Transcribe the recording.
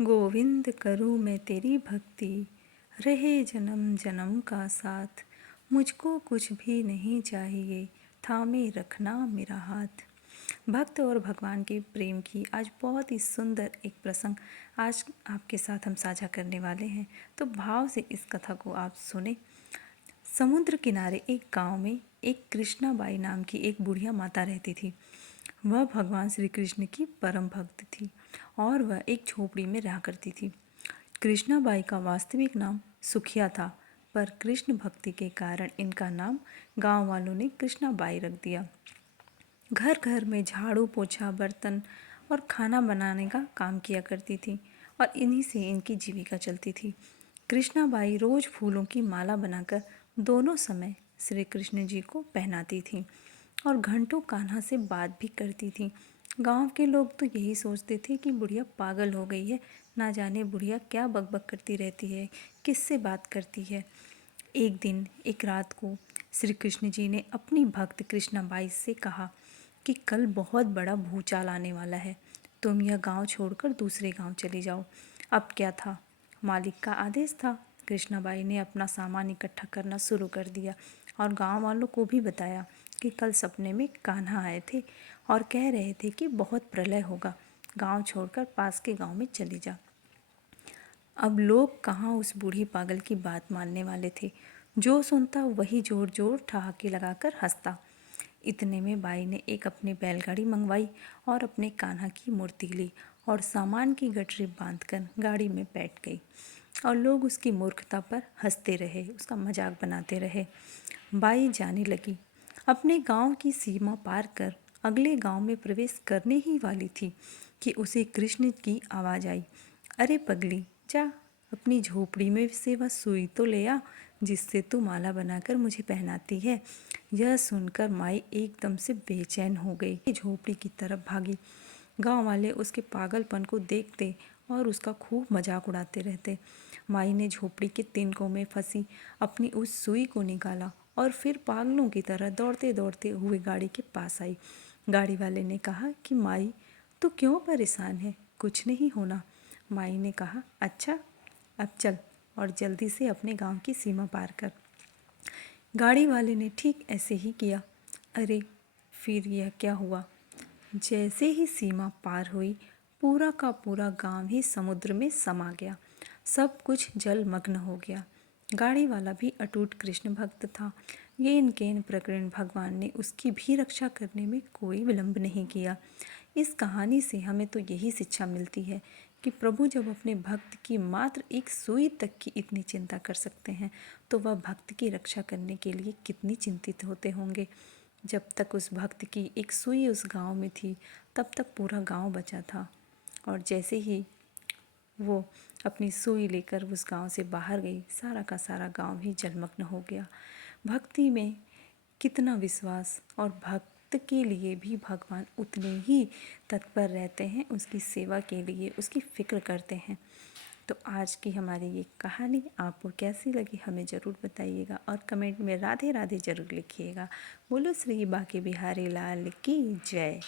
गोविंद करूँ मैं तेरी भक्ति, रहे जन्म जन्म का साथ। मुझको कुछ भी नहीं चाहिए, थामे रखना मेरा हाथ। भक्त और भगवान के प्रेम की आज बहुत ही सुंदर एक प्रसंग आज आपके साथ हम साझा करने वाले हैं। तो भाव से इस कथा को आप सुने। समुद्र किनारे एक गांव में एक कृष्णाबाई नाम की एक बुढ़िया माता रहती थी। वह भगवान श्री कृष्ण की परम भक्त थी और वह एक झोपड़ी में रहा करती थी। कृष्णाबाई का वास्तविक नाम सुखिया था, पर कृष्ण भक्ति के कारण इनका नाम गांव वालों ने कृष्णाबाई रख दिया। घर घर में झाड़ू पोछा बर्तन और खाना बनाने का काम किया करती थी और इन्हीं से इनकी जीविका चलती थी। कृष्णाबाई रोज फूलों की माला बनाकर दोनों समय श्री कृष्ण जी को पहनाती थी और घंटों कान्हा से बात भी करती थी। गांव के लोग तो यही सोचते थे कि बुढ़िया पागल हो गई है, ना जाने बुढ़िया क्या बकबक करती रहती है, किससे बात करती है। एक दिन एक रात को श्री कृष्ण जी ने अपनी भक्त कृष्णाबाई से कहा कि कल बहुत बड़ा भूचाल आने वाला है, तुम यह गांव छोड़कर दूसरे गांव चली जाओ। अब क्या था, मालिक का आदेश था। कृष्णाबाई ने अपना सामान इकट्ठा करना शुरू कर दिया और गांव वालों को भी बताया कि कल सपने में कान्हा आए थे और कह रहे थे कि बहुत प्रलय होगा, गांव छोड़कर पास के गांव में चली जा। अब लोग कहाँ उस बूढ़ी पागल की बात मानने वाले थे। जो सुनता वही जोर जोर ठहाके लगाकर हंसता। इतने में बाई ने एक अपनी बैलगाड़ी मंगवाई और अपने कान्हा की मूर्ति ली और सामान की गठरी बांधकर गाड़ी में बैठ गई और लोग उसकी मूर्खता पर हंसते रहे, उसका मजाक बनाते रहे। बाई जाने लगी। अपने गांव की सीमा पार कर अगले गांव में प्रवेश करने ही वाली थी कि उसे कृष्ण की आवाज़ आई, अरे पगली, जा अपनी झोपड़ी में से वह सुई तो ले आ जिससे तू माला बनाकर मुझे पहनाती है। यह सुनकर माई एकदम से बेचैन हो गई, झोपड़ी की तरफ भागी। गांव वाले उसके पागलपन को देखते और उसका खूब मजाक उड़ाते रहते। माई ने झोपड़ी के तिनकों में फंसी अपनी उस सुई को निकाला और फिर पागलों की तरह दौड़ते दौड़ते हुए गाड़ी के पास आई। गाड़ी वाले ने कहा कि माई, तू क्यों परेशान है, कुछ नहीं होना। माई ने कहा, अच्छा अब चल और जल्दी से अपने गांव की सीमा पार कर। गाड़ी वाले ने ठीक ऐसे ही किया। अरे फिर यह क्या हुआ, जैसे ही सीमा पार हुई पूरा का पूरा गांव ही समुद्र में समा गया। सब कुछ जलमग्न हो गया। गाड़ी वाला भी अटूट कृष्ण भक्त था। येन केन प्रकरण भगवान ने उसकी भी रक्षा करने में कोई विलंब नहीं किया। इस कहानी से हमें तो यही शिक्षा मिलती है कि प्रभु जब अपने भक्त की मात्र एक सुई तक की इतनी चिंता कर सकते हैं तो वह भक्त की रक्षा करने के लिए कितनी चिंतित होते होंगे। जब तक उस भक्त की एक सुई उस गांव में थी तब तक पूरा गांव बचा था और जैसे ही वो अपनी सुई लेकर उस गांव से बाहर गई, सारा का सारा गांव ही जलमग्न हो गया। भक्ति में कितना विश्वास, और भक्त के लिए भी भगवान उतने ही तत्पर रहते हैं, उसकी सेवा के लिए उसकी फिक्र करते हैं। तो आज की हमारी ये कहानी आपको कैसी लगी हमें ज़रूर बताइएगा और कमेंट में राधे राधे ज़रूर लिखिएगा। बोलो श्री बांके बिहारी लाल की जय।